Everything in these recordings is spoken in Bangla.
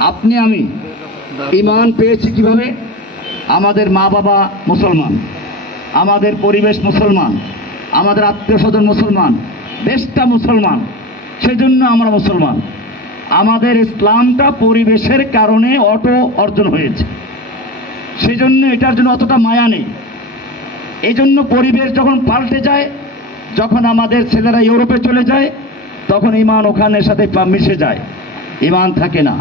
আপনি, আমি ইমান পেয়েছি কীভাবে? আমাদের মা বাবা মুসলমান, আমাদের পরিবেশ মুসলমান, আমাদের আত্মীয় স্বজন মুসলমান, দেশটা মুসলমান, সেজন্য আমরা মুসলমান। আমাদের ইসলামটা পরিবেশের কারণে অটো অর্জন হয়েছে। সেই জন্য এটার জন্য অতটা মায়া নেই। এই জন্য পরিবেশ যখন পাল্টে যায়, যখন আমাদের ছেলেরা ইউরোপে চলে যায়, তখন ইমান ওখানের সাথে মিশে যায়। ইমান থাকে না।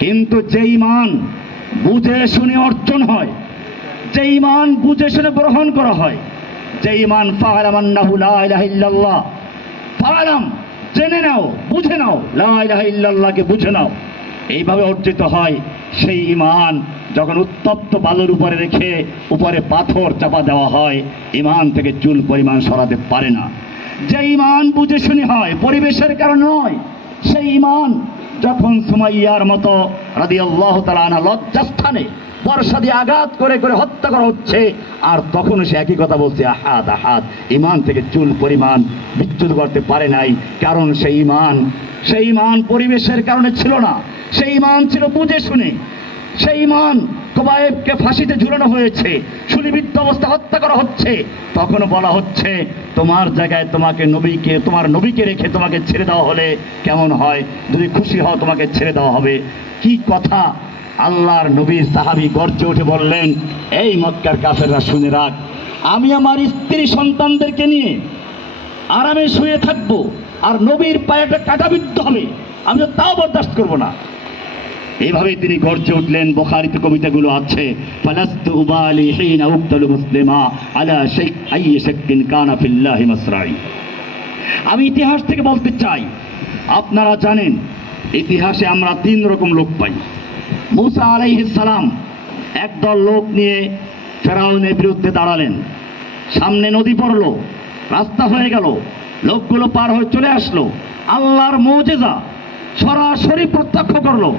কিন্তু যে ইমান বুঝে শুনে অর্জন হয় যে ইমান বুঝে শুনে গ্রহণ করা হয় যে ইমান ফালাম জেনে নাও, বুঝে নাও, লা ইলাহা ইল্লাল্লাহকে বুঝে নাও। এইভাবে অর্জিত হয় সেই ইমান যখন উত্তপ্ত বালুর উপরে রেখে উপরে পাথর চাপা দেওয়া হয় ইমান থেকে চুল পরিমাণ সরাতে পারে না। যে ইমান বুঝে শুনে হয়, পরিবেশের কারণ নয়, সেই ইমান যখন সুমাইয়ার মতো রাদি আল্লাহ তালা লজ্জাস্থানে বর্ষা দিয়ে আঘাত করে করে হত্যা করা হচ্ছে, আর তখন সে একই কথা বলছে, আহাদ আহাত ইমান থেকে চুল পরিমাণ বিচ্যুত করতে পারে নাই, কারণ সেই ইমান সেই ইমান পরিবেশের কারণে ছিল না, সেই ইমান ছিল বুঝে শুনে, সেই ইমান কোবায়েবকে ফাঁসিতে ঝুলানো হয়েছে সুলিবিদ্ধ অবস্থা হত্যা করা হচ্ছে। তখনও বলা হচ্ছে, তোমার জায়গায় তোমাকে নবীকে, তোমার নবীকে রেখে তোমাকে ছেড়ে দেওয়া হলে কেমন হয়? যদি খুশি হও, তোমাকে ছেড়ে দেওয়া হবে। কি কথা? আল্লাহর নবীর সাহাবি গর্জে উঠে বললেন, এই মক্কার কাফেররা, শুনে রাখ, আমি আমার স্ত্রী সন্তানদেরকে নিয়ে আরামে শুয়ে থাকব, আর নবীর পায়ে একটা কাটাবিদ্ধ হবে। আমি তাও বরদাস্ত করব না। এইভাবেই তিনি গর্জে উঠলেন, বোখারিতে কবিতাগুলো আছে, ফালাস্তু মুসলিমা আলা শেখ আইয়ে মাসরাই। আমি ইতিহাস থেকে বলতে চাই, আপনারা জানেন, ইতিহাসে আমরা তিন রকম লোক পাই। মুসা সালাম একদল লোক নিয়ে ফেরাউনের বিরুদ্ধে দাঁড়ালেন। সামনে নদী পড়ল, রাস্তা হয়ে গেল, লোকগুলো পার হয়ে চলে আসলো। আল্লাহর মৌজেজা সরাসরি প্রত্যক্ষ করল।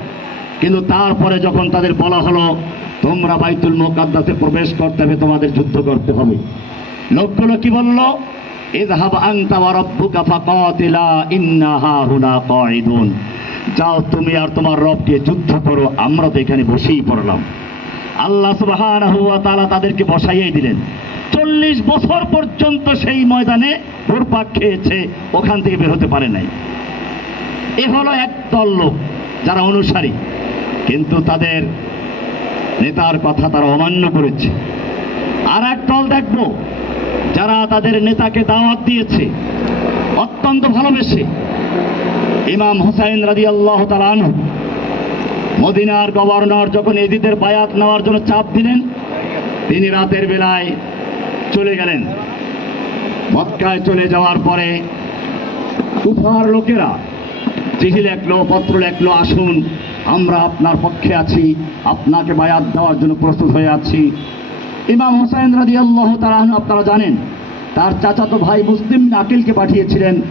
কিন্তু তারপরে যখন তাদের বলা হলো, তোমরা বাইতুল মোকাদ্দাসে প্রবেশ করতে হবে, তোমাদের যুদ্ধ করতে হবে। লোকগুলো কি বলল? ইযহাব আনতা ওয়া রাব্বুকা ফাকাতিলা, ইন্না হাহুনা কাঈদুন। যাও তুমি আর তোমার রবকে যুদ্ধ করো, আমরা তো এখানে বসেই পড়লাম। আল্লাহ সুবহানাহু ওয়া তাআলা তাদেরকে বসাইয়ে দিলেন। চল্লিশ বছর পর্যন্ত সেই ময়দানে ঘুরপাক খেয়েছে, ওখান থেকে বের হতে পারে নাই। এ হলো একদল লোক, যারা অনুসারী। কিন্তু তাদের নেতার কথা তারা অমান্য করেছে। আর এক দল দেখব, যারা তাদের নেতাকে দাওয়াত দিয়েছে, অত্যন্ত ভালোবেসে। ইমাম হুসাইন রাজি আল্লাহ তালানহ মদিনার গভর্নর যখন এজিদের বায়াত নেওয়ার জন্য চাপ দিলেন, তিনি রাতের বেলায় চলে গেলেন। মক্কায় চলে যাওয়ার পরে কুফার লোকেরা চিঠি লেখলো পত্র লেখলো আসুন আমরা আপনার পক্ষে আছি, আপনাকে বায়াত দেওয়ার জন্য প্রস্তুত হয়ে আছি। ইমাম হোসেন রাজি আল্লাহ তালাহন আপনারা জানেন, তার চাচাতো ভাই মুসলিম আকিলকে পাঠিয়েছিলেন।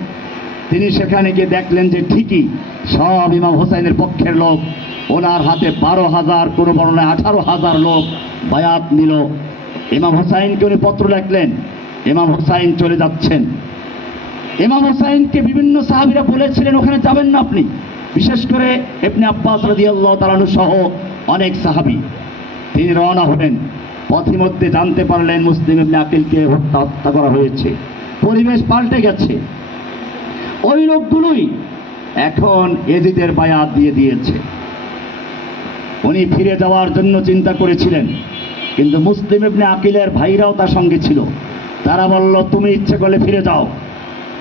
তিনি সেখানে গিয়ে দেখলেন যে ঠিকই সব ইমাম হোসেনের পক্ষের লোক। ওনার হাতে বারো হাজার, কোনো বর্ণায় আঠারো হাজার লোক বায়াত নিল। ইমাম হোসাইনকে উনি পত্র লেখলেন, ইমাম হোসাইন চলে যাচ্ছেন। ইমাম হোসাইনকে বিভিন্ন সাহাবিরা বলেছিলেন, ওখানে যাবেন না আপনি? বিশেষ করে এপনি আব্বাস রাজি আল্লাহ তালানু সহ অনেক সাহাবি। তিনি রওনা হলেন পথিমধ্যে জানতে পারলেন মুসলিম ইবনে আকিলকে হত্যা হত্যা করা হয়েছে। পরিবেশ পাল্টে গেছে। ওই লোকগুলোই এখন এজিদের বায়াত দিয়ে দিয়েছে। উনি ফিরে যাওয়ার জন্য চিন্তা করেছিলেন, কিন্তু মুসলিম ইবনে আকিলের ভাইরাও তার সঙ্গে ছিল। তারা বলল, তুমি ইচ্ছে করলে ফিরে যাও।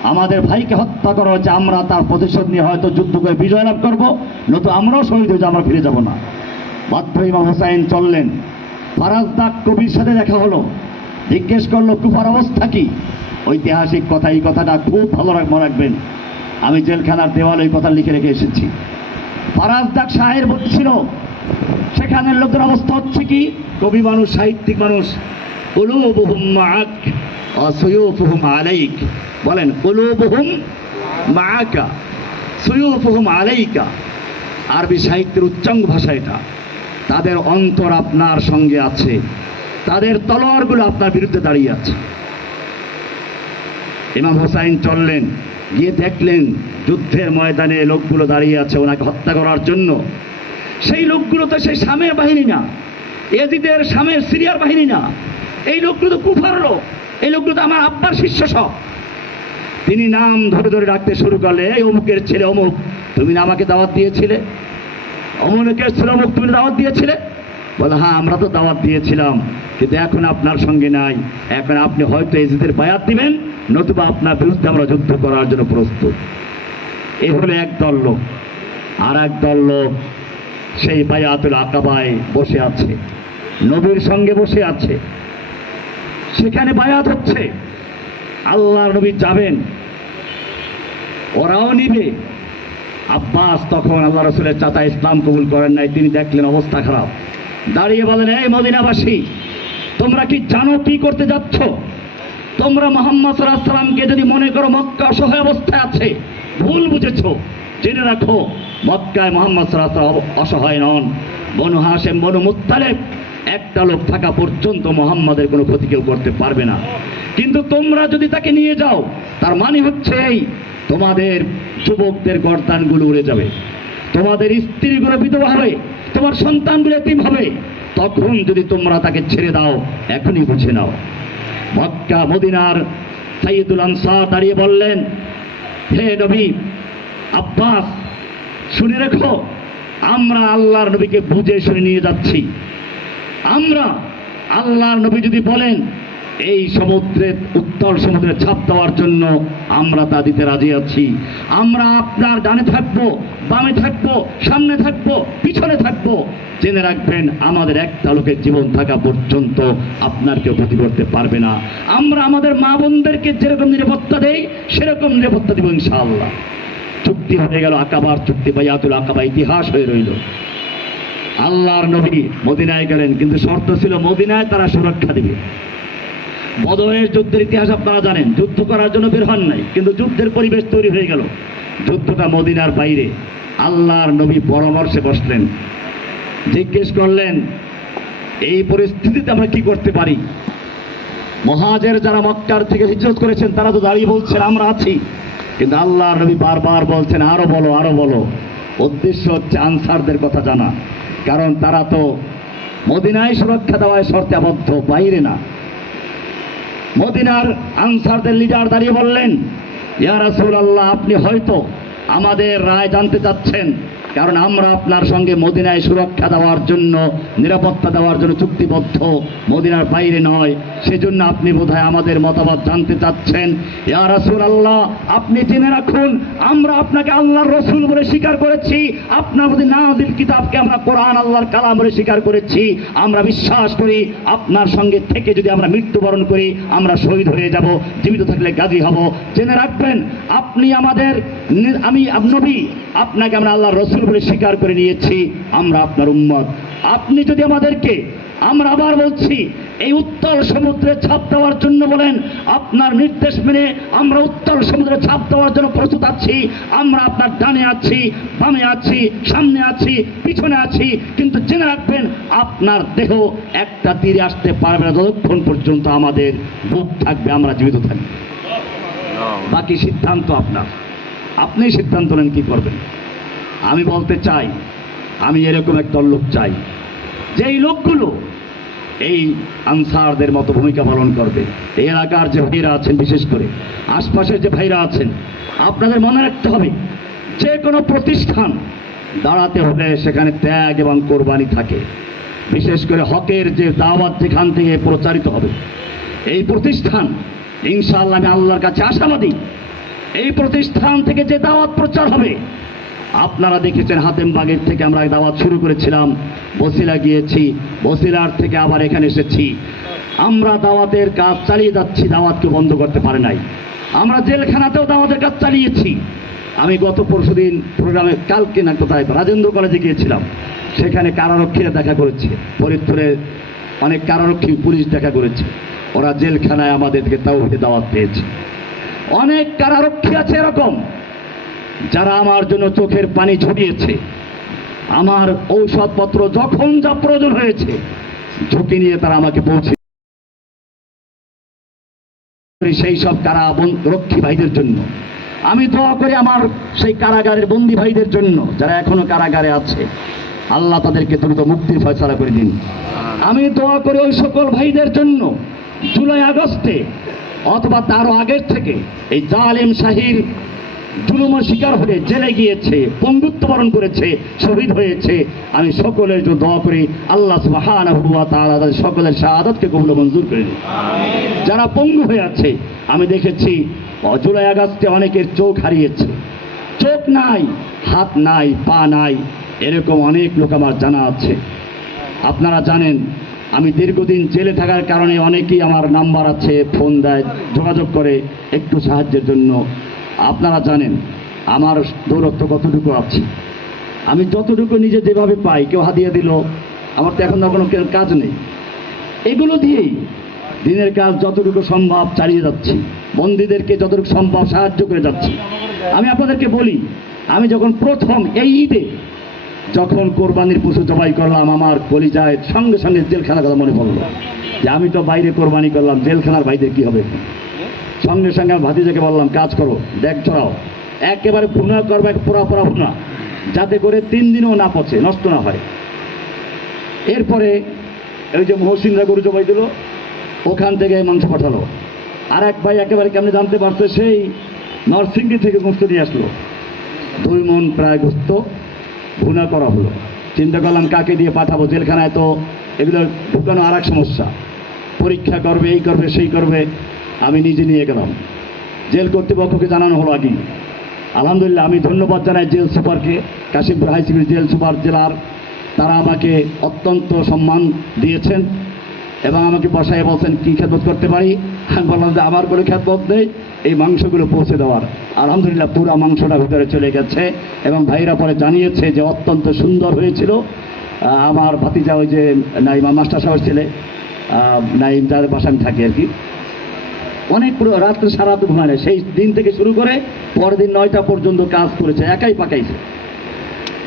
আমাদের ভাইকে হত্যা করা হচ্ছে আমরা তার প্রতিশোধ নিয়ে হয়তো যুদ্ধ করে বিজয় লাভ করব, নয়তো আমরাও শহীদ হয়ে আমরা ফিরে যাব না। বাধ্য ইমাম হোসাইন চললেন। ফারাজদাক কবির সাথে দেখা হলো। জিজ্ঞেস করল, কুফার অবস্থা কি? ঐতিহাসিক কথা, এই কথাটা খুব ভালো মনে রাখবেন। আমি জেলখানার দেওয়ালে এই কথা লিখে রেখে এসেছি। ফারাজদাক শাহের বলছিল সেখানের লোকদের অবস্থা হচ্ছে কি? কবি মানুষ, সাহিত্যিক মানুষ। বলেন আরবি সাহিত্যের উচ্চাঙ্গ ভাষা এটা। তাদের অন্তর আপনার সঙ্গে আছে। তাদের তলোয়ারগুলো আপনার বিরুদ্ধে দাঁড়িয়ে আছে। ইমাম হোসাইন চললেন, গিয়ে দেখলেন যুদ্ধের ময়দানে লোকগুলো দাঁড়িয়ে আছে ওনাকে হত্যা করার জন্য। সেই লোকগুলো তো সেই সামের বাহিনী না। এজিদের সামের সিরিয়ার বাহিনী না। এই লোকগুলো তো কুফার লোক। এই লোকগুলো তো আমার আব্বার শিষ্য সব। তিনি নাম ধরে ধরে ডাকতে শুরু করলে, এই অমুকের ছেলে অমুক, তুমি না আমাকে দাওয়াত দিয়েছিলে? অমুকের ছেলে অমুক, তুমি দাওয়াত দিয়েছিলে? বলে হ্যাঁ আমরা তো দাওয়াত দিয়েছিলাম, কিন্তু এখন আপনার সঙ্গে নাই। এখন আপনি হয়তো এজিদের বায়াত দিবেন, নতুবা আপনার বিরুদ্ধে আমরা যুদ্ধ করার জন্য প্রস্তুত। এ হলো এক দল লোক। আর এক দল লোক সেই বায়াতুল আকাবায় বসে আছে, নবীর সঙ্গে বসে আছে। সেখানে বায়াত হচ্ছে। আল্লাহর নবী যাবেন। ওরাও নিবে। আব্বাস তখন আল্লাহ রসুলের চাচা ইসলাম কবুল করেন নাই, তিনি দেখলেন অবস্থা খারাপ। দাঁড়িয়ে বলেন, এই মদিনাবাসী, তোমরা কি জানো কি করতে যাচ্ছ? তোমরা মোহাম্মদ সাল্লাহ সাল্লামকে যদি মনে করো মক্কা অসহায় অবস্থায় আছে, ভুল বুঝেছ। জেনে রাখো, মক্কায় মোহাম্মদ সাল্লাহ অসহায় নন। বনু হাসেম বনু মুত্তালেব একটা লোক থাকা পর্যন্ত মোহাম্মদের কোনো ক্ষতি কেউ করতে পারবে না। কিন্তু তোমরা যদি তাকে নিয়ে যাও, তার মানে হচ্ছে এই, তোমাদের যুবকদের গর্দানগুলো উড়ে যাবে। তোমাদের স্ত্রীগুলো বিধবা হবে, তোমার সন্তানগুলো এতিম হবে। তখন যদি তোমরা তাকে ছেড়ে দাও, এখনই বুঝে নাও। মক্কা, মদিনার সাইদুল আনসার দাঁড়িয়ে বললেন, হে নবী, আব্বাস, শুনে রেখো, আমরা আল্লাহর নবীকে বুঝে শুনে নিয়ে যাচ্ছি। আমরা আল্লাহর নবী যদি বলেন, এই সমুদ্রের উত্তর সমুদ্রে ছাপ দেওয়ার জন্য আমরা তা দিতে রাজি আছি। আমরা আপনার ডানে থাকব, বামে থাকব, সামনে থাকব, পিছনে থাকব। জেনে রাখবেন, আমাদের একটা লোকের জীবন থাকা পর্যন্ত আপনার কেউ ক্ষতি করতে পারবে না। আমরা আমাদের মা বোনদেরকে যেরকম নিরাপত্তা দেই, সেরকম নিরাপত্তা দিব ইনশাআল্লাহ। চুক্তি হয়ে গেল, আকাবার চুক্তি, বায়াতুল আকাবা ইতিহাস হয়ে রইল। আল্লাহর নবী মদিনায় গেলেন, কিন্তু শর্ত ছিল মদিনায় তারা সুরক্ষা দিবে। বদরের যুদ্ধের ইতিহাস আপনারা জানেন, যুদ্ধ করার জন্য বের হন নাই, কিন্তু যুদ্ধের পরিবেশ তৈরি হয়ে গেল। যুদ্ধটা মদিনার বাইরে। আল্লাহর নবী পরামর্শে বসলেন। জিজ্ঞেস করলেন, এই পরিস্থিতিতে আমরা কি করতে পারি? মহাজের যারা মক্কার থেকে হিজরত করেছেন, তারা তো দাঁড়িয়ে বলছেন, আমরা আছি। কিন্তু আল্লাহর নবী বারবার বলছেন, আরও বলো আরও বলো। উদ্দেশ্য হচ্ছে আনসারদের কথা জানা। কারণ তারা তো মদিনায় সুরক্ষা দেওয়ায় শর্তে আবদ্ধ, বাইরে না। মদিনার আনসারদের লিডার দাঁড়িয়ে বললেন, ইয়া রাসূল আল্লাহ আপনি হয়তো আমাদের রায় জানতে চাচ্ছেন। কারণ আমরা আপনার সঙ্গে মদিনায় সুরক্ষা দেওয়ার জন্য, নিরাপত্তা দেওয়ার জন্য চুক্তিবদ্ধ। মদিনার বাইরে নয়। সেজন্য আপনি বোধহয় আমাদের মতামত জানতে চাচ্ছেন। ইয়া রাসূল আল্লাহ আপনি জেনে রাখুন, আমরা আপনাকে আল্লাহর রসুল বলে স্বীকার করেছি। আপনার প্রতি নাজিল কিতাবকে আমরা কোরআন, আল্লাহর কালাম বলে স্বীকার করেছি। আমরা বিশ্বাস করি, আপনার সঙ্গে থেকে যদি আমরা মৃত্যুবরণ করি, আমরা শহীদ হয়ে যাব, জীবিত থাকলে গাজী হব। জেনে রাখবেন, আপনি আমাদের আমি নবী, আপনাকে আমরা আল্লাহর রসুল বলে স্বীকার করে নিয়েছি, আমরা আপনার উম্মত। আপনি যদি আমাদেরকে, আমরা আবার বলছি, এই উত্তর সমুদ্রে ছাপ দেওয়ার জন্য বলেন, আপনার নির্দেশ মেনে আমরা উত্তর সমুদ্রে ছাপ দেওয়ার জন্য প্রস্তুত আছি, আমরা আপনার ডানে আছি, বামে আছি, সামনে আছি, পিছনে আছি, কিন্তু জেনে রাখবেন, আপনার দেহ একটা তীরে আসতে পারবে না যতক্ষণ পর্যন্ত আমাদের বুক থাকবে, আমরা জীবিত থাকবে। বাকি সিদ্ধান্ত আপনার। আপনি সিদ্ধান্ত নেন কি করবেন? আমি বলতে চাই, আমি এরকম একটা লোক চাই যে এই লোকগুলো এই আনসারদের মতো ভূমিকা পালন করবে। এই এলাকার যে ভাইরা আছেন, বিশেষ করে আশপাশের যে ভাইরা আছেন, আপনাদের মনে রাখতে হবে যে কোনো প্রতিষ্ঠান দাঁড়াতে হলে সেখানে ত্যাগ এবং কোরবানি থাকে। বিশেষ করে হকের যে দাওয়াত যেখান থেকে প্রচারিত হবে। এই প্রতিষ্ঠান, ইনশাআল্লাহ আমি আল্লাহর কাছে আশাবাদী, এই প্রতিষ্ঠান থেকে যে দাওয়াত প্রচার হবে আপনারা দেখেছেন হাতেম বাগের থেকে আমরা দাওয়াত শুরু করেছিলাম। বসিলা গিয়েছি, বসিলার থেকে আবার এখানে এসেছি। আমরা দাওয়াতের কাজ চালিয়ে যাচ্ছি দাওয়াতকে বন্ধ করতে পারে নাই। আমরা জেলখানাতেও দাওয়াতের কাজ চালিয়েছি। আমি গত পরশুদিন প্রোগ্রামে কালকে না কোথায়, রাজেন্দ্র কলেজে গিয়েছিলাম। সেখানে কারারক্ষীরা দেখা করেছে। ফরিদপুরে অনেক কারারক্ষী পুলিশ দেখা করেছে। ওরা জেলখানায় আমাদেরকে তাও দাওয়াত পেয়েছে অনেক কারারক্ষী আছে এরকম। যারা আমার জন্য চোখের পানি ঝরিয়েছে, আমার ঔষধপত্র যখন যা প্রয়োজন হয়েছে, ঝুঁকি নিয়ে তারা আমাকে পৌঁছে সেই সব কারা রক্ষী ভাইদের জন্য। আমি দোয়া করি আমার সেই কারাগারের বন্দি ভাইদের জন্য, যারা এখনও কারাগারে আছে। আল্লাহ তাদেরকে দ্রুত মুক্তির ফয়সলা করে দিন। আমি দোয়া করি ওই সকল ভাইদের জন্য, জুলাই আগস্টে অথবা তারও আগের থেকে, এই জালেম শাহির জুলুমের শিকার হয়ে জেলে গিয়েছে পঙ্গুত্ব বরণ করেছে, শহীদ হয়েছে। আমি সকলের জন্য দোয়া করি, আল্লাহ তাদের সকলের শাহাদাতকে কবুল মঞ্জুর করে যারা পঙ্গু হয়ে আছে, আমি দেখেছি, জুলাই আগস্টে অনেকের চোখ হারিয়েছে। চোখ নাই, হাত নাই, পা নাই, এরকম অনেক লোক আমার জানা আছে। আপনারা জানেন, আমি দীর্ঘদিন জেলে থাকার কারণে অনেকেই আমার নাম্বার আছে, ফোন দেয়, যোগাযোগ করে একটু সাহায্যের জন্য। আপনারা জানেন, আমার দৌরত্ব কতটুকু আছে। আমি যতটুকু নিজে যেভাবে পাই, কেউ হাদিয়া দিল, আমার তো এখন কোনো কাজ নেই। এগুলো দিয়েই দিনের কাজ যতটুকু সম্ভব চালিয়ে যাচ্ছি। বন্দীদেরকে যতটুকু সম্ভব সাহায্য করে যাচ্ছি। আমি আপনাদেরকে বলি, আমি যখন প্রথম এই ঈদে যখন কোরবানির পশু জবাই করলাম, আমার কলিজায় সঙ্গে সঙ্গে জেলখানার কথা মনে পড়ল যে, আমি তো বাইরে কোরবানি করলাম, জেলখানার বাইরে কি হবে? সঙ্গে সঙ্গে আমি ভাতিজাকে বললাম, কাজ করো দেখ চড়াও একেবারে ভুনা করবে পোড়া পোড়া ভুনা যাতে করে তিন দিনও না পচে, নষ্ট না হয়। এরপরে ওই যে মহসিনরা গরু জবাই দিল, ওখান থেকে মাংস পাঠালো। আর এক ভাই একেবারে কেমনি জানতে পারছে, সেই নরসিংদী থেকে গোস্ত নিয়ে আসলো। দুই মন প্রায় গোস্ত ভুনা করা হলো। চিন্তা করলাম, কাকে দিয়ে পাঠাবো? জেলখানায় তো এগুলো ঢুকানো আর এক সমস্যা। পরীক্ষা করবে, এই করবে, সেই করবে। আমি নিজে নিয়ে গেলাম। জেল কর্তৃপক্ষকে জানানো হলো আগে। আলহামদুলিল্লাহ, আমি ধন্যবাদ জানাই jail সুপারকে, Kashimpur high security jail super jailer. তারা আমাকে অত্যন্ত সম্মান দিয়েছেন এবং আমাকে বসায় বলছেন, কী খেদমত করতে পারি? আমি বললাম যে, আমার কোনো খেদমত নেই এই মাংসগুলো পৌঁছে দেওয়ার। আলহামদুলিল্লাহ, পুরো মাংসটা ভিতরে চলে গেছে এবং ভাইরা পরে জানিয়েছে যে, অত্যন্ত সুন্দর হয়েছিল। আমার ভাতিজা ওই যে নাইমা মাস্টার সাহেব ছেলে নাইম যার বাসায় থাকি আর কি। অনেক পুরো রাত্রে সারা রাত ঘুমায় সেই দিন থেকে শুরু করে পরের দিন নয়টা পর্যন্ত কাজ করেছে, একাই পাকাইছে।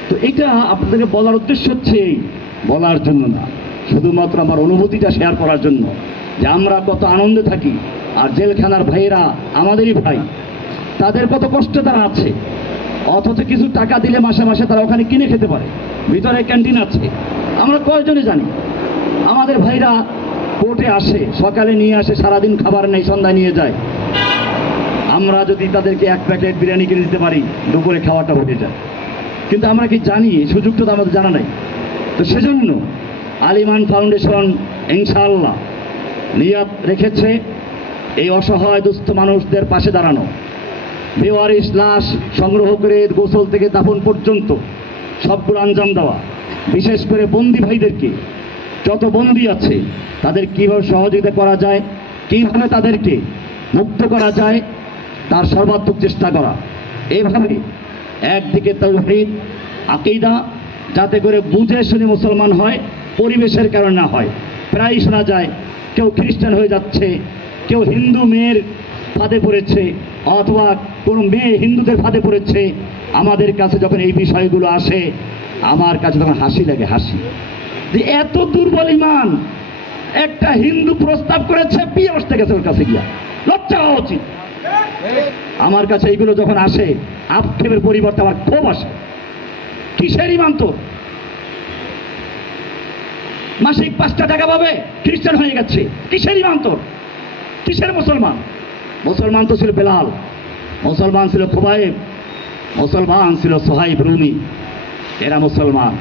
তো এটা আপনাদেরকে বলার উদ্দেশ্য হচ্ছে বলার জন্য না। শুধুমাত্র আমার অনুভূতিটা শেয়ার করার জন্য যে আমরা কত আনন্দে থাকি, আর জেলখানার ভাইয়েরা, আমাদেরই ভাই, তাদের কত কষ্ট তারা আছে। অথচ কিছু টাকা দিলে মাসে মাসে তারা ওখানে কিনে খেতে পারে। ভিতরে ক্যান্টিন আছে। আমরা কয়জনে জানি? আমাদের ভাইরা কোর্টে আসে, সকালে নিয়ে আসে, সারাদিন খাবার নেই সন্ধ্যা নিয়ে যায়। আমরা যদি তাদেরকে এক প্যাকেট বিরিয়ানি কিনে দিতে পারি, দুপুরে খাওয়াটা হয়ে যায়। কিন্তু আমরা কি জানি? সুযোগটা তো আমাদের জানা নাই। তো সেজন্য আলিমান ফাউন্ডেশন ইনশাআল্লাহ নিয়াত রেখেছে, এই অসহায় দুস্থ মানুষদের পাশে দাঁড়ানো। বেওয়ারিশ, লাশ সংগ্রহ করে গোসল থেকে দাফন পর্যন্ত সবগুলো আঞ্জাম দেওয়া। বিশেষ করে বন্দি ভাইদেরকে, যত বন্দি আছে তাদের কীভাবে সহযোগিতা করা যায়, কীভাবে তাদেরকে মুক্ত করা যায়, তার সর্বাত্মক চেষ্টা করা। এইভাবে একদিকে তৌহিদ, আকিদা, যাতে করে বুঝে শুনে মুসলমান হয়, পরিবেশের কারণে না হয়। প্রায় শোনা যায়, কেউ খ্রিস্টান হয়ে যাচ্ছে, কেউ হিন্দু মেয়ের ফাঁদে পড়েছে, অথবা কোনো মেয়ে হিন্দুদের ফাঁদে পড়েছে। আমাদের কাছে যখন এই বিষয়গুলো আসে, আমার কাছে তখন হাসি লাগে, হাসি। যে এত দুর্বল ইমান একটা হিন্দু প্রস্তাব করেছে বসতে গেছে ওর কাছে গিয়া। লজ্জা হওয়া উচিত। আমার কাছে এইগুলো যখন আসে, আক্ষেপের পরিবর্তে আমার ক্ষোভ আসে। কিসের ইমান তোর? মাসিক পাঁচটা টাকা পাবে, খ্রিস্টান হয়ে গেছে। কিসের ইমান তোর? কিসের মুসলমান? মুসলমান তো ছিল বেলাল, মুসলমান ছিল খুবাইব মুসলমান ছিল সোহাইব রুমি। এরা মুসলমান।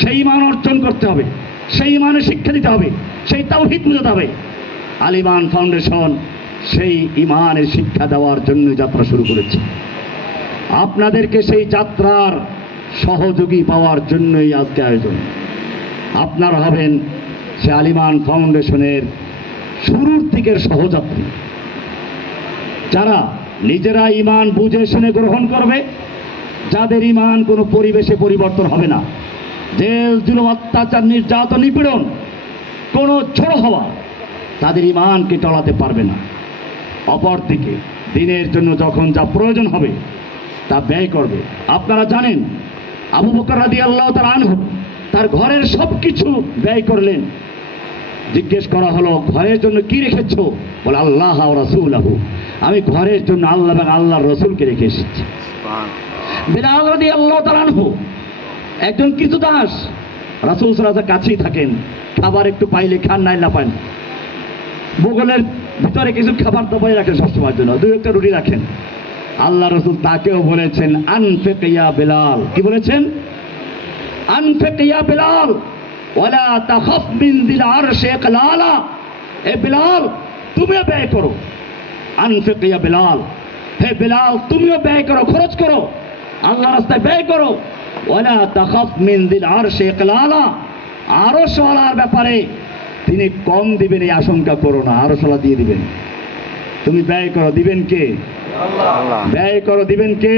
সেই ইমান অর্জন করতে হবে। সেই ইমানে শিক্ষা দিতে হবে, সেই তাওহিদ বুঝাতে হবে। আলিমান ফাউন্ডেশন সেই ইমানের শিক্ষা দেওয়ার জন্য যাত্রা শুরু করেছে। আপনাদেরকে সেই যাত্রার সহযোগী পাওয়ার জন্যই আজকে আয়োজন। আপনারা হবেন সে আলিমান ফাউন্ডেশনের শুরুর দিকের সহযাত্রী। যারা নিজেরা ইমান বুঝে শুনে গ্রহণ করবে, যাদের ইমান কোনো পরিবেশে পরিবর্তন হবে না। জেল জুলুম অত্যাচার নির্যাতন নিপীড়ন কোনো ঝড় হওয়া তাদের ইমানকে টলাতে পারবে না। অপরদিকে দিনের জন্য যখন যা প্রয়োজন হবে তা ব্যয় করবে। আপনারা জানেন আবু বকর রাদি আল্লাহ তার আনহু তার ঘরের সব কিছু ব্যয় করলেন। জিজ্ঞেস করা হলো ঘরের জন্য কি রেখেছ? বলে আল্লাহ রসুল আহু আমি ঘরের জন্য আল্লাহ এবং আল্লাহর রসুলকে রেখে এসেছি। বেলাল রাদি আল্লাহ তার আনহু একজন কিছু দাস। রাসুল সাল্লাহ কাছেই থাকেন। খাবার একটু পাইলে খান, নাই না পান। বগলের ভিতরে কিছু খাবার দাবাই রাখেন সবসময়ের জন্য, দুই একটা রুটি রাখেন। আল্লাহ রসুল তাকেও বলেছেন আনফেকিয়া বেলাল। কি বলেছেন? আনফেকিয়া বেলাল। ওয়ালা তাখাফ মিন দিল আরশে ইকলালা। এ বেলাল, তুমিও ব্যয় করো। আনফেকিয়া বেলাল। হে বেলাল, তুমিও ব্যয় করো, খরচ করো। আল্লাহ রাস্তায় ব্যয় করো। মিন দিল আরশে ইকলালা আরশওয়ালার ব্যাপারে তিনি কম দিবেন এই আশঙ্কা করো না আরশওয়ালা দিয়ে দিবেন। তুমি ব্যয় করো দিবেন কে? ব্যয় করো দিবেন কে?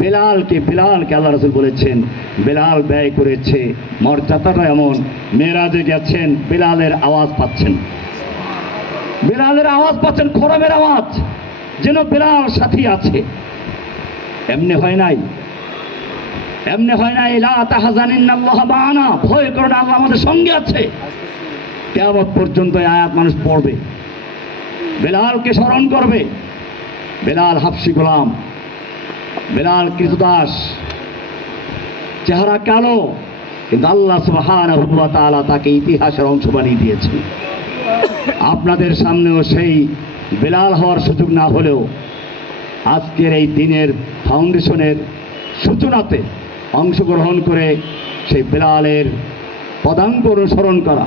বেলালকে বেলালকে আল্লাহ রসুল বলেছেন বেলাল ব্যয় করেছে মর্যাদাটা এমন মেয়েরাজে গেছেন বেলালের আওয়াজ পাচ্ছেন। বেলালের আওয়াজ পাচ্ছেন খরমের আওয়াজ যেন বেলাল সাথী আছে। এমনি হয় নাই? এমনি হয় নাই লা তাহাজানিন্নাল্লাহ মা'ানা ভয় করো না, আল্লাহ আমাদের সঙ্গে আছে। কেয়ামত পর্যন্ত এই আয়াত মানুষ পড়বে। বেলালকে স্মরণ করবে। বেলাল হাফসি গোলাম। বেলাল কৃতদাস। চেহারা কালো। কিন্তু আল্লাহ সুবহানাহু ওয়া তাআলা তাকে ইতিহাসের অংশ বানিয়ে দিয়েছে। আপনাদের সামনেও সেই বেলাল হওয়ার সুযোগ না হলেও আজকের এই দিনের ফাউন্ডেশনের সূচনাতে অংশগ্রহণ করে সেই বেলালের পদাঙ্ক অনুসরণ করা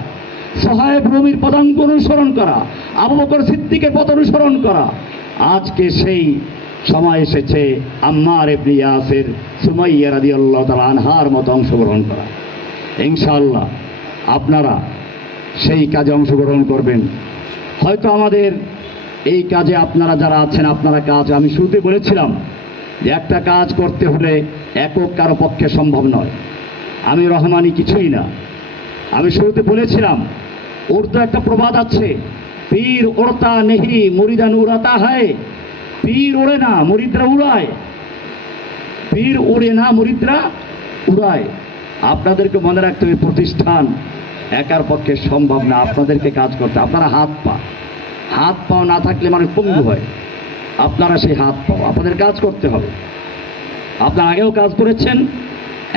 সহায়ব রুমির পদাঙ্ক অনুসরণ করা, আবু সিদ্দিকের পথ অনুসরণ করা। আজকে সেই সময় এসেছে আম্মার ইয়াসের সুমাইয়া আল্লাহ তাআলা আনহার মতো অংশগ্রহণ করা। ইনশাআল্লাহ আপনারা সেই কাজে অংশগ্রহণ করবেন। হয়তো আমাদের এই কাজে আপনারা যারা আছেন, আপনারা কাজ আমি শুরুতে বলেছিলাম যে একটা কাজ করতে হলে একক কারও পক্ষে সম্ভব নয়। আমি রহমানি কিছুই না। আমি শুরুতে বলেছিলাম, উর্দু একটা প্রবাদ আছে, পীর ওড়তা নেহি মুরিদান উড়াতা হয়, পীর ওড়ে না মুরিদরা উড়ায়, পীর ওড়ে না মুরিদরা উড়ায়। আপনাদেরকে মনে রাখতে হবে, প্রতিষ্ঠান একার পক্ষে সম্ভব না। আপনাদেরকে কাজ করতে আপনারা হাত পা, হাত পাও না থাকলে মানুষ পঙ্গু হয়। আপনারা সেই হাত পাও, আপনাদের কাজ করতে হবে। আপনার আগেও কাজ করেছেন,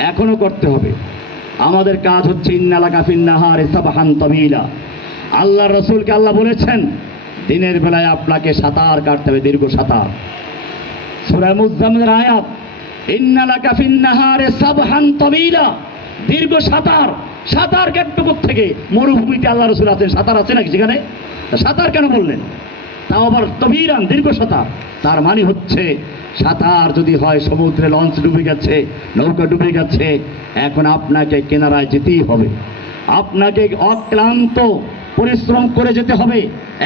এখনও করতে হবে। আমাদের কাজ হচ্ছে ইন্নালা কাফিন্নাহার সাবাহান তবিলা। আল্লাহ রসুলকে আল্লাহ বলেছেন, দিনের বেলায় আপনাকে সাঁতার কাটতে হবে, দীর্ঘ সাঁতার। সুরায় মুজাম্মের আয়াত ইন্নালা কাফিন্নাহার সাবহান তবিলা। দীর্ঘ সাঁতার সাঁতার কেটটুকু থেকে মরুভূমিতে আল্লাহ রসুল আছেন, সাঁতার আছে নাকি সেখানে? সাঁতার কেন বললেন? তাও আবার তবিরান দীর্ঘ সাঁতার তার মানে হচ্ছে, সাঁতার যদি হয়, সমুদ্রে লঞ্চ ডুবে গেছে, নৌকা ডুবে গেছে, এখন আপনাকে কেনারায় যেতেই হবে। আপনাকে অক্লান্ত পরিশ্রম করে যেতে হবে।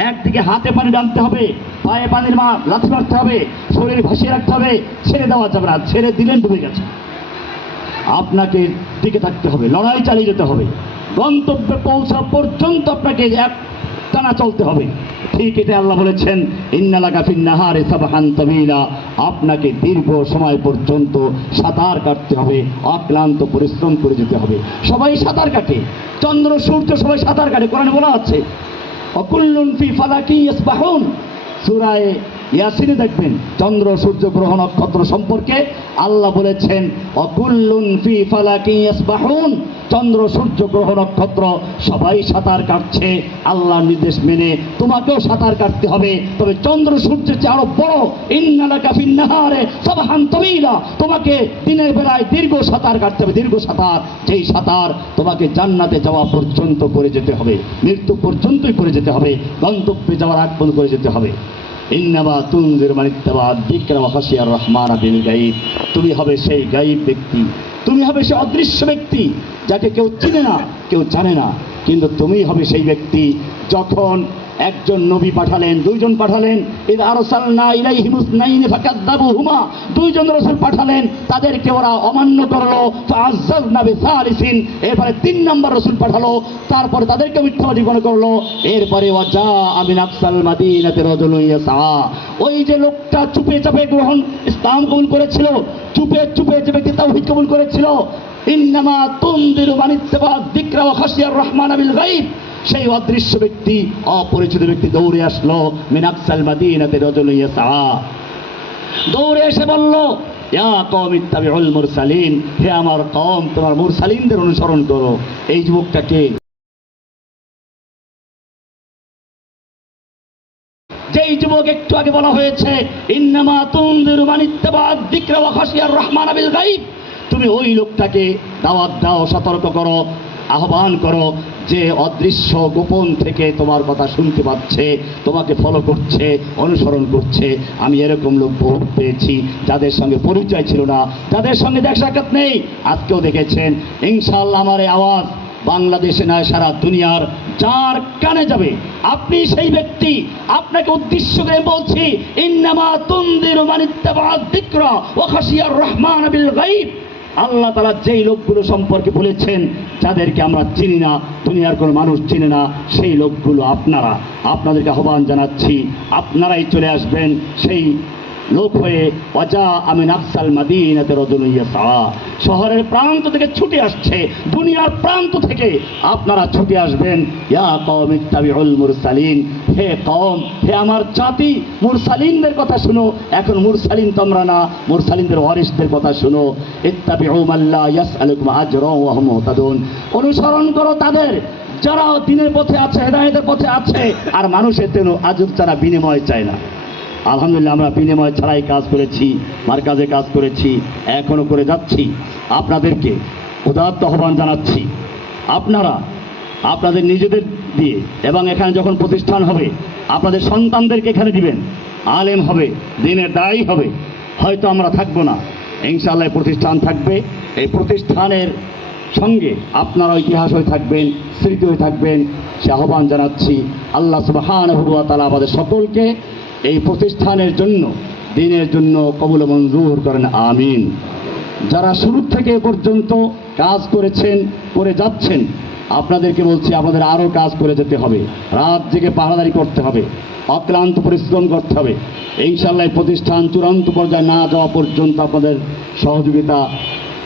একদিকে হাতে পানি টানতে হবে, পায়ে পানির মা, লাথি মারতে হবে, শরীর ভাসিয়ে রাখতে হবে, ছেড়ে দেওয়া যাবে না, ছেড়ে দিলেন ডুবে গেছে। আপনাকে টিকে থাকতে হবে, লড়াই চালিয়ে যেতে হবে। গন্তব্যে পৌঁছা পর্যন্ত আপনাকে এক টানা চলতে হবে। ঠিক এটা আল্লাহ বলেছেন ইন্নালা গাফিন নাহারে সাবাহান তবিলা। আপনাকে দীর্ঘ সময় পর্যন্ত সাঁতার কাটতে হবে, অক্লান্ত পরিশ্রম করে যেতে হবে। সবাই সাঁতার কাটে। চন্দ্র, সূর্য সবাই সাঁতার কাটে। কোরআনে বলা আছে, অকুল্লুন ফি ফালাকি ইয়াসবাহুন। সূরায়ে ইয়াসিনে দেখবেন, চন্দ্র, সূর্য, গ্রহ, নক্ষত্র সম্পর্কে আল্লাহ বলেছেন, অকুল্লুন ফি ফালাকি ইসবাহুন চন্দ্র, সূর্য, গ্রহ, নক্ষত্র সবাই সাঁতার কাটছে, আল্লাহর নির্দেশ মেনে তোমাকেও সাঁতার কাটতে হবে। তবে চন্দ্র, সূর্যের চেয়ে আরও বড় ইন্নালা কাফিন নাহারে সবহান তবিলা। তোমাকে দিনের বেলায় দীর্ঘ সাঁতার কাটতে হবে, দীর্ঘ সাঁতার। যেই সাঁতার তোমাকে জান্নাতে যাওয়া পর্যন্ত করে যেতে হবে, মৃত্যু পর্যন্তই করে যেতে হবে, গন্তব্যে যাওয়ার আগ করে যেতে হবে। ইন্নামা তুনজির মানিত্তাবা রহমান বিল গাইব তুমি হবে সেই গাইব ব্যক্তি। তুমি হবে সেই অদৃশ্য ব্যক্তি যাকে কেউ চিনে না, কেউ জানে না। কিন্তু তুমি হবে সেই ব্যক্তি যখন একজন নবী পাঠালেন, দুইজন পাঠালেন। এর আরসাল না ইলাইহি মুসনাইনি ফাকাদ্দাবু হুমা দুইজন রাসূল পাঠালেন, তাদেরকে ওরা অমান্য করল। ফাআজ্জালনা বিসালিসিন। এরপরে তিন নম্বর রাসূল পাঠালো, তারপরে তাদেরকে মিথ্যাবাদী মনে করল। এরপরে ওয়াজা আমিন আকসাল মাদিনাতে রাজুলুন ইয়াসা ওই যে লোকটা চুপে চাপে গ্রহণ, ইসলাম কবুল করেছিল, চুপে চুপে যে ব্যক্তি তাওহীদ কবুল করেছিল, ইন্নামা তুনদিরু মানিত্তাবা যিকরা ওয়া খাশিয়ার রহমান বিল গায়ব। সেই অদৃশ্য ব্যক্তি, অপরিচিত ব্যক্তি দৌড়ে আসলো মিনাকসাল মাদিনাতে রজল ইয়াসা। দৌড়ে এসে বলল হে আমার কওম, তোমার মুরসালিনদের অনুসরণ করো। এই যুবকটাকে যেই যুবক একটু আগে বলা হয়েছে, ইন্নামা খাশিয়ার রহমান বিল গায়ব। তুমি ওই লোকটাকে দাওয়াত দাও, সতর্ক করো, আহ্বান করো যে অদৃশ্য গোপন থেকে তোমার কথা শুনতে পাচ্ছে, তোমাকে ফলো করছে, অনুসরণ করছে। আমি এরকম লোক বহুত পেয়েছি, যাদের সঙ্গে পরিচয় ছিল না, যাদের সঙ্গে দেখ সাক্ষাৎ নেই। আজকেও দেখেছেন, ইনশাআল্লাহ আমার আওয়াজ বাংলাদেশে নয়, সারা দুনিয়ার যার কানে যাবে। আপনি সেই ব্যক্তি, আপনাকে উদ্দেশ্য করে বলছি, ইন্নামা তুন্দির মান ইত্তাবা'আদ যিকরা ওয়া খাশিয়ার রহমান বিল গায়ব। আল্লাহ তালা যেই লোকগুলো সম্পর্কে বলেছেন, যাদেরকে আমরা চিনি না, দুনিয়ার কোনো মানুষ চিনে না, সেই লোকগুলো আপনারা। আপনাদেরকে আহ্বান জানাচ্ছি, আপনারাই চলে আসবেন সেই লোক হয়ে অজা আমি নাফসাল মাদিনাতে রজনীয় শহরের প্রান্ত থেকে ছুটে আসছে, দুনিয়ার প্রান্ত থেকে আপনারা ছুটে আসবেন। ইয়া কওম ইত্তাবিউল মুরসালিন হে কম হে আমার জাতি, মুরসালিনদের কথা শুনো। এখন মুরসালিন তোমরা না, মুরসালিনদের ওয়ারিসদের কথা শুনো। ইত্তাবিউ মাল্লা ইয়াসআলুকুম আজরা ওয়া হুম মুহতাদুন। অনুসরণ করো তাদের। যারা দিনের পথে আছে, হেদায়েতের পথে আছে, আর মানুষের তেন আজব যারা বিনিময় চায় না। আলহামদুলিল্লাহ, আমরা বিনিময় ছাড়াই কাজ করেছি, মার্কাজে কাজ করেছি, এখনও করে যাচ্ছি। আপনাদেরকে উদাত্ত আহ্বান জানাচ্ছি। আপনারা আপনাদের নিজেদের দিয়ে এবং এখানে যখন প্রতিষ্ঠান হবে, আপনাদের সন্তানদেরকে এখানে দিবেন। আলেম হবে, দিনের দায়ী হবে। হয়তো আমরা থাকব না। ইনশাআল্লাহ এই প্রতিষ্ঠান থাকবে। এই প্রতিষ্ঠানের সঙ্গে আপনারা ইতিহাস হয়ে থাকবেন, স্মৃতি হয়ে থাকবেন। সে আহ্বান জানাচ্ছি আল্লাহ সুবহানাহু ওয়া তালা আমাদের সকলকে এই প্রতিষ্ঠানের জন্য, দিনের জন্য কবুল মঞ্জুর করেন, আমিন। যারা শুরু থেকে পর্যন্ত কাজ করেছেন, করে যাচ্ছেন আপনাদেরকে বলছি আপনাদের আরও কাজ করে যেতে হবে। রাত জেগে পাহারাদারি করতে হবে, অক্লান্ত পরিশ্রম করতে হবে। ইনশাল্লাহ প্রতিষ্ঠান চূড়ান্ত পর্যায়ে না যাওয়া পর্যন্ত আপনাদের সহযোগিতা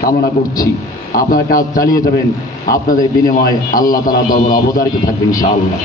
কামনা করছি। আপনারা কাজ চালিয়ে যাবেন, আপনাদের বিনিময়ে আল্লাহ তালা দরবার অবদারিত থাকবে ইনশাআল্লাহ।